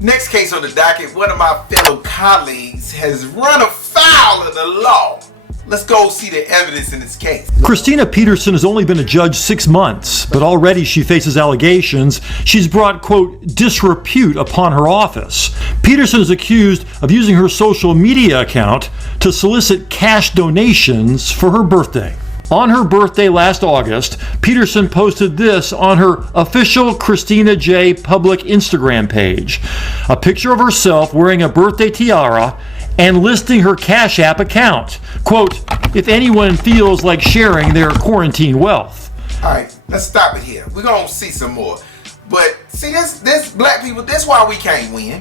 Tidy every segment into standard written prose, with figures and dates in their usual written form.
Next case on the docket, one of my fellow colleagues has run afoul of the law. Let's go see the evidence in this case. Christina Peterson has only been a judge 6 months, but already she faces allegations she's brought, quote, disrepute upon her office. Peterson is accused of using her social media account to solicit cash donations for her birthday. On her birthday last August, Peterson posted this on her official Christina J. public Instagram page. A picture of herself wearing a birthday tiara and listing her Cash App account. Quote, if anyone feels like sharing their quarantine wealth. All right, let's stop it here. We're going to see some more. But see, this black people, that's why we can't win.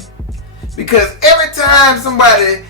Because every time somebody,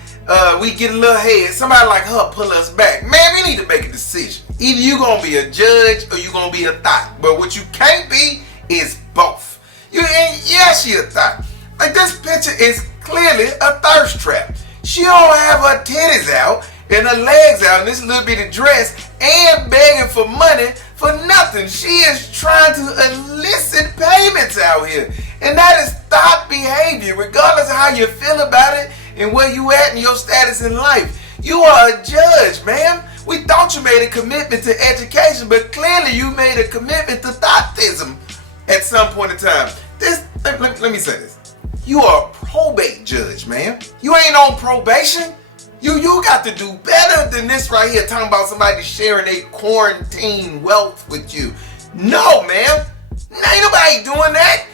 we get a little head, somebody like her pull us back. Man, we need to make a decision. Either you going to be a judge or you going to be a thot. But what you can't be is both. She a thot. Like this picture is clearly a thirst trap. She don't have her titties out and her legs out in this little bitty dress and begging for money for nothing. She is trying to elicit payments out here. And that is thot behavior, regardless of how you feel about it and where you at in your status in life. You are a judge, ma'am. We thought you made a commitment to education, but clearly you made a commitment to thotism at some point in time. Let me say this. You are a probate judge, man. You ain't on probation. You got to do better than this right here, talking about somebody sharing their quarantine wealth with you. No, man. Ain't nobody doing that.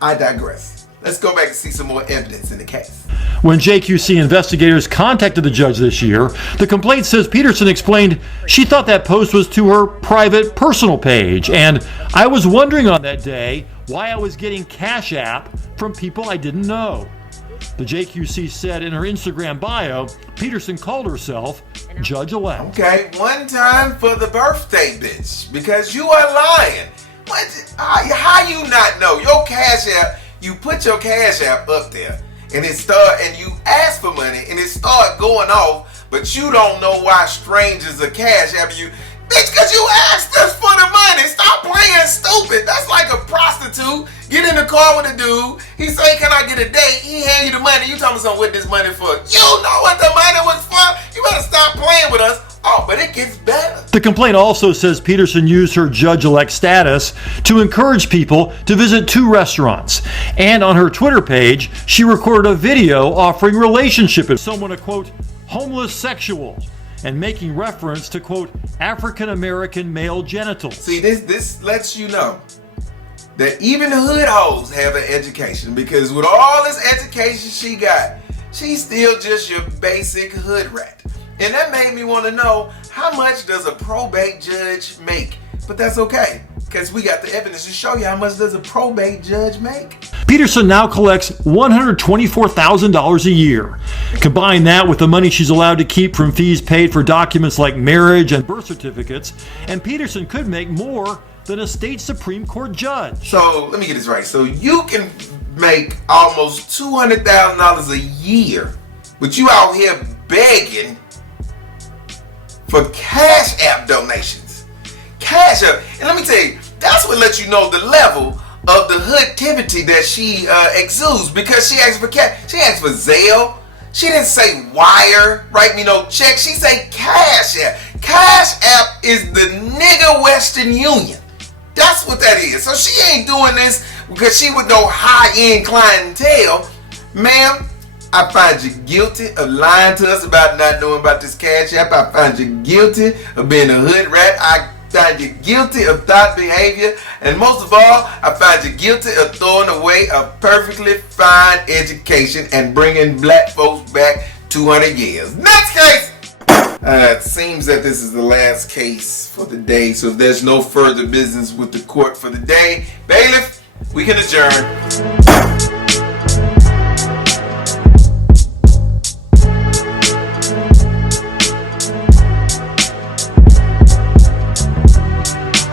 I digress. Let's go back and see some more evidence in the case. When JQC investigators contacted the judge this year, the complaint says Peterson explained she thought that post was to her private personal page, and I was wondering on that day why I was getting Cash App from people I didn't know. The JQC said in her Instagram bio, Peterson called herself Judge-elect. Okay, one time for the birthday, bitch, because you are lying. How you not know? Your Cash App, you put your Cash App up there, and you ask for money, and it start going off, but you don't know why strangers are Cash App you. Bitch, because you asked us for the money. Stop playing stupid. That's like a prostitute. Get in the car with a dude. He say, can I get a date? He hand you the money. You tell me something what this money for. You know what the money was for. You better stop playing with us. Oh, but it gets better. The complaint also says Peterson used her judge-elect status to encourage people to visit 2 restaurants. And on her Twitter page, she recorded a video offering relationship with someone, a quote, homeless sexual, and making reference to, quote, African-American male genitals. See, this lets you know that even the hood hoes have an education, because with all this education she got, she's still just your basic hood rat. And that made me want to know, how much does a probate judge make? But that's okay, because we got the evidence to show you how much does a probate judge make. Peterson now collects $124,000 a year. Combine that with the money she's allowed to keep from fees paid for documents like marriage and birth certificates, and Peterson could make more than a state Supreme Court judge. So let me get this right. So you can make almost $200,000 a year, but you out here begging for Cash App donations. Cash App. And let me tell you, that's what lets you know the level of the hoodtivity that she exudes, because she asked for cash. She asked for Zelle. She didn't say wire, write me no check. She say Cash App. Cash App is the nigga Western Union. That's what that is. So she ain't doing this because she with no high-end clientele. Ma'am, I find you guilty of lying to us about not knowing about this Cash App. I find you guilty of being a hood rat. I find you guilty of thot behavior. And most of all, I find you guilty of throwing away a perfectly fine education and bringing black folks back 200 years. Next case! It seems that this is the last case for the day. So if there's no further business with the court for the day, bailiff, we can adjourn.